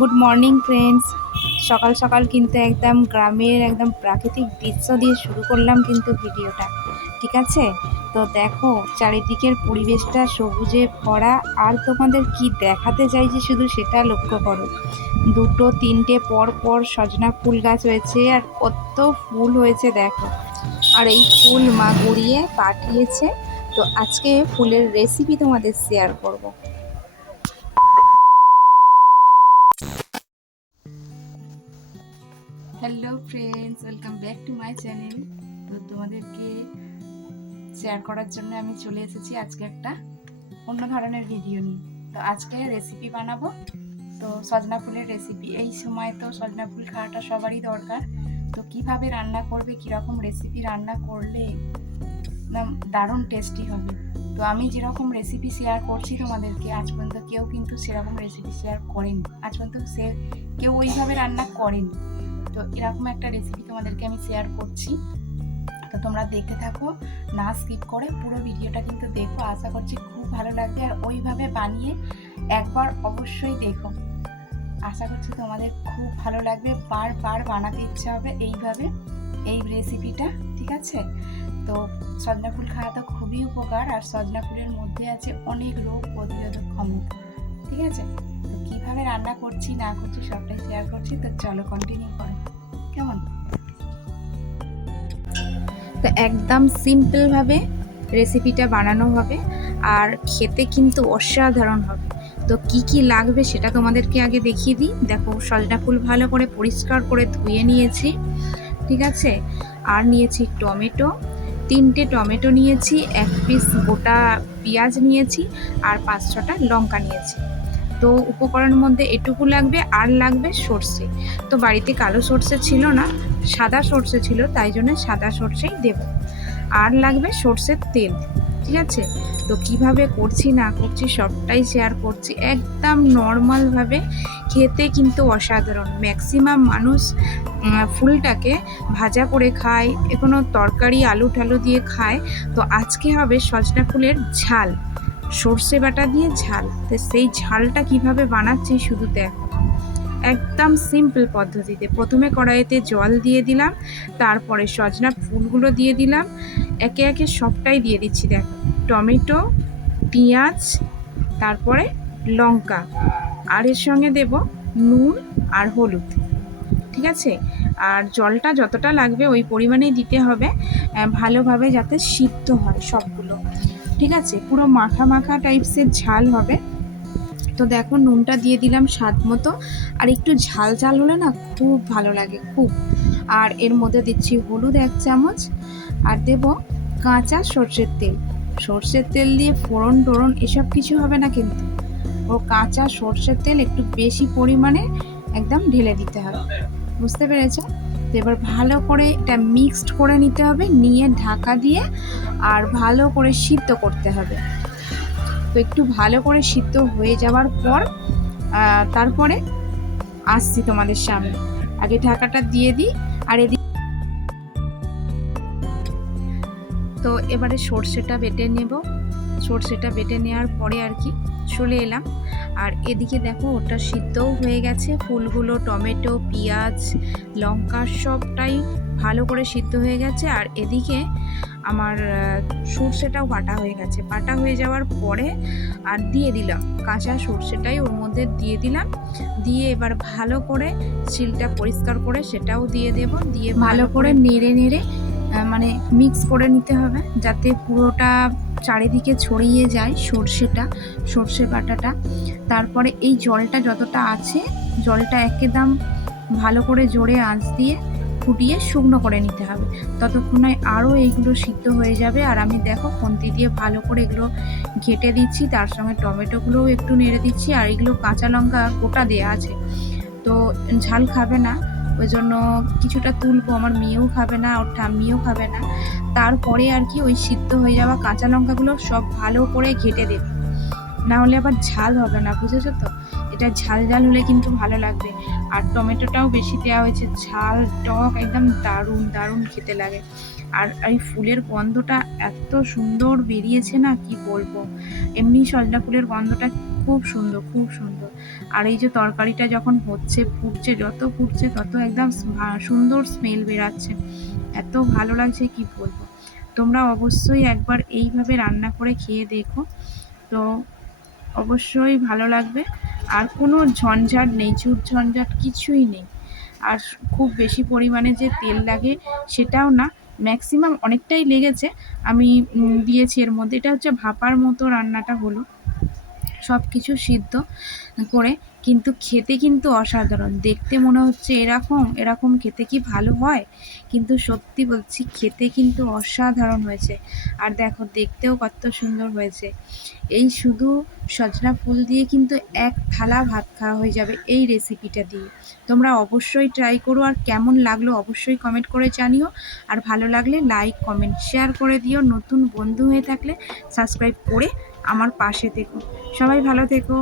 Good morning friends সকাল সকাল কিন্তু একদম গ্রামের একদম প্রাকৃতিক দৃশ্য দিয়ে শুরু করলাম কিন্তু ভিডিওটা। ঠিক আছে? তো দেখো, চারিদিকের পরিবেশটা সবুজে ভরা। আর তোমাদের কি দেখাতে চাইছি শুধু সেটা লক্ষ্য করো। দুটো, তিনটে, পর পর সজনা ফুল গাছ হয়েছে আর কত ফুল হয়েছে দেখো। আর এই ফুল মা গড়িয়ে পাঠিয়েছে। তো আজকে ফুলের রেসিপি তোমাদের শেয়ার করব। Friends welcome back to my channel তো তোমাদেরকে শেয়ার করার জন্য আমি চলে এসেছি আজকে একটা অন্য ধরনের ভিডিও নিয়ে। তো আজকে রেসিপি বানাবো। তো সজনা ফুলের রেসিপি এই সময় তো সজনা ফুল খাওয়াটা সবারই দরকার। তো কীভাবে রান্না করবে, কীরকম রেসিপি রান্না করলে দারুণ টেস্টি হবে। তো আমি যেরকম রেসিপি শেয়ার করছি তোমাদেরকে, আজ পর্যন্ত কেউ কিন্তু সেরকম রেসিপি শেয়ার করেনি। আজ পর্যন্ত সে কেউ ওইভাবে রান্না করেনি। তো এরকম একটা রেসিপি তোমাদেরকে আমি শেয়ার করছি। তো তোমরা দেখতে থাকো, না স্কিপ করে পুরো ভিডিওটা কিন্তু দেখো। আশা করছি খুব ভালো লাগবে আর ওইভাবে বানিয়ে একবার অবশ্যই দেখো। আশা করছি তোমাদের খুব ভালো লাগবে। বারবার বানাতে ইচ্ছা হবে এইভাবে এই রেসিপিটা ঠিক আছে? তো সজনা ফুল খাওয়া তো খুবই উপকার আর সজনা ফুলের মধ্যে আছে অনেক রোগ প্রতিরোধক ক্ষমতা, ঠিক আছে? কীভাবে রান্না করছি, না করছি, সবটাই শেয়ার করছি, তো চলো কন্টিনিউ করো। কেমন? তো একদম সিম্পলভাবে রেসিপিটা বানানো হবে, আর খেতে কিন্তু অসাধারণ হবে। তো কি কি লাগবে সেটা তোমাদেরকে আগে দেখিয়ে দিই। দেখো, সজনা ফুল ভালো করে পরিষ্কার করে ধুয়ে নিয়েছি, ঠিক আছে? আর নিয়েছি টমেটো, তিনটে টমেটো নিয়েছি, এক পিস গোটা পেঁয়াজ নিয়েছি, আর পাঁচ ছটা লঙ্কা নিয়েছি। তো উপকরণের মধ্যে এটুকু লাগবে, আর লাগবে সর্ষে। তো বাড়িতে কালো সর্ষে ছিল না, সাদা সর্ষে ছিল, তাই জন্য সাদা সর্ষেই দেব। আর লাগবে সর্ষের তেল, ঠিক আছে? তো কীভাবে করছি, না করছি, সবটাই শেয়ার করছি। একদম নর্মালভাবে খেতে কিন্তু অসাধারণ। ম্যাক্সিমাম মানুষ ফুলটাকে ভাজা করে খায় কোনো তরকারি আলু টালু দিয়ে খায়। তো আজকে হবে সজনা ফুলের ঝাল। সর্ষে বাটা দিয়ে ঝাল। তো সেই ঝালটা কীভাবে বানাচ্ছি শুধু দেখ। একদম সিম্পল পদ্ধতিতে। প্রথমে কড়াইতে জল দিয়ে দিলাম, তারপরে সজনা ফুলগুলো দিয়ে দিলাম। একে একে সবটাই দিয়ে দিচ্ছি, দেখ। টমেটো, পেঁয়াজ, তারপরে লঙ্কা। আর এর সঙ্গে দেব নুন আর হলুদ। ঠিক আছে? আর জলটা যতটা লাগবে ওই পরিমাণেই দিতে হবে ভালোভাবে যাতে সিদ্ধ হয় সবগুলো। ঠিক আছে? পুরো মাখা মাখা টাইপসের ঝাল হবে। তো দেখো, নুনটা দিয়ে দিলাম স্বাদ মতো। আর একটু ঝাল ঝাল হলে না খুব ভালো লাগে, খুব। আর এর মধ্যে দিচ্ছি হলুদ এক চামচ। আর দেব কাঁচা সর্ষের তেল। সর্ষের তেল দিয়ে ফোড়ন টোড়ন এসব কিছু হবে না কিন্তু। ও কাঁচা সর্ষের তেল একটু বেশি পরিমাণে একদম ঢেলে দিতে হবে। বুঝতে পেরেছ? তো এবার ভালো করে এটা মিক্সড করে নিতে হবে, নিয়ে ঢাকা দিয়ে আর ভালো করে সিদ্ধ করতে হবে। তো একটু ভালো করে সিদ্ধ হয়ে যাওয়ার পর তারপরে আসছি তোমাদের সামনে। আগে ঢাকাটা দিয়ে দিই, আর এদিকে তো এবারে সর্ষেটা বেটে নেব। সর্ষেটা বেটে নেওয়ার পরে আর কি চলে এলাম। আর এদিকে দেখো ওটা সিদ্ধও হয়ে গেছে। ফুলগুলো টমেটো পেঁয়াজ লঙ্কা সবটাই ভালো করে সিদ্ধ হয়ে গেছে। আর এদিকে আমার সর্ষেটাও বাটা হয়ে গেছে। বাটা হয়ে যাওয়ার পরে আর দিয়ে দিলাম। কাঁচা সর্ষেটাই ওর মধ্যে দিয়ে দিলাম। দিয়ে এবার ভালো করে শিলটা পরিষ্কার করে সেটাও দিয়ে দেব। দিয়ে ভালো করে নেড়ে নেড়ে মানে মিক্স করে নিতে হবে যাতে পুরোটা চারিদিকে ছড়িয়ে যায় সর্ষেটা, সর্ষে বাটাটা। তারপরে এই জলটা যতটা আছে, জলটা একদম ভালো করে জোরে আঁচ দিয়ে ফুটিয়ে শুকনো করে নিতে হবে। ততক্ষণে আরও এইগুলো সিদ্ধ হয়ে যাবে। আর আমি দেখো খুন্তি দিয়ে ভালো করে এগুলো ঘেটে দিচ্ছি, তার সঙ্গে টমেটোগুলোও একটু নেড়ে দিচ্ছি, আর এগুলো কাঁচা লঙ্কা গোটা দেওয়া আছে। তো ঝাল খাবে না। ওই জন্য কিছুটা তুলবো, আমার মেয়েও খাবে না, ওর ঠাম্মিও খাবে না। তারপরে আর কি ওই সিদ্ধ হয়ে যাওয়া কাঁচা লঙ্কাগুলো সব ভালো করে ঘেটে দেবে। না হলে আবার ঝাল হবে না, বুঝেছ তো? এটা ঝাল ঝাল হলে কিন্তু ভালো লাগবে। আর টমেটোটাও বেশি দেওয়া হয়েছে, ঝাল, টক, একদম দারুণ দারুণ খেতে লাগে। আর এই ফুলের গন্ধটা এত সুন্দর বেরিয়েছে না, কি বলব? এমনি সজনা ফুলের গন্ধটা খুব সুন্দর খুব সুন্দর। আর এই যে তরকারিটা যখন হচ্ছে, ফুটছে, যত ফুটছে তত একদম সুন্দর স্মেল বেরাচ্ছে। এত ভালো লাগছে কি বলব? তোমরা অবশ্যই একবার এইভাবে রান্না করে খেয়ে দেখো। তো অবশ্যই ভালো লাগবে। আর কোনো ঝঞ্ঝাট নেই, ঝুট ঝঞ্ঝাট কিছুই নেই। আর খুব বেশি পরিমাণে যে তেল লাগে সেটাও না ম্যাক্সিমাম অনেকটাই লেগেছে। আমি দিয়েছি এর মধ্যে। এটা হচ্ছে ভাপার মতো রান্নাটা হলো। সব কিছু সিদ্ধ করে কিন্তু খেতে কিন্তু অসাধারণ। দেখতে মনে হচ্ছে এরকম এরকম খেতে কি ভালো হয়? কিন্তু সত্যি বলছি, খেতে কিন্তু অসাধারণ হয়েছে। আর দেখো, দেখতেও কত সুন্দর হয়েছে। এই শুধু সজনা ফুল দিয়ে কিন্তু এক থালা ভাত খাওয়া হয়ে যাবে এই রেসিপিটা দিয়ে। তোমরা অবশ্যই ট্রাই করো আর কেমন লাগল অবশ্যই কমেন্ট করে জানিও। আর ভালো লাগলে লাইক কমেন্ট শেয়ার করে দিও। নতুন বন্ধু হয়ে থাকলে সাবস্ক্রাইব করে আমার পাশে থেকো। সবাই ভালো থেকো।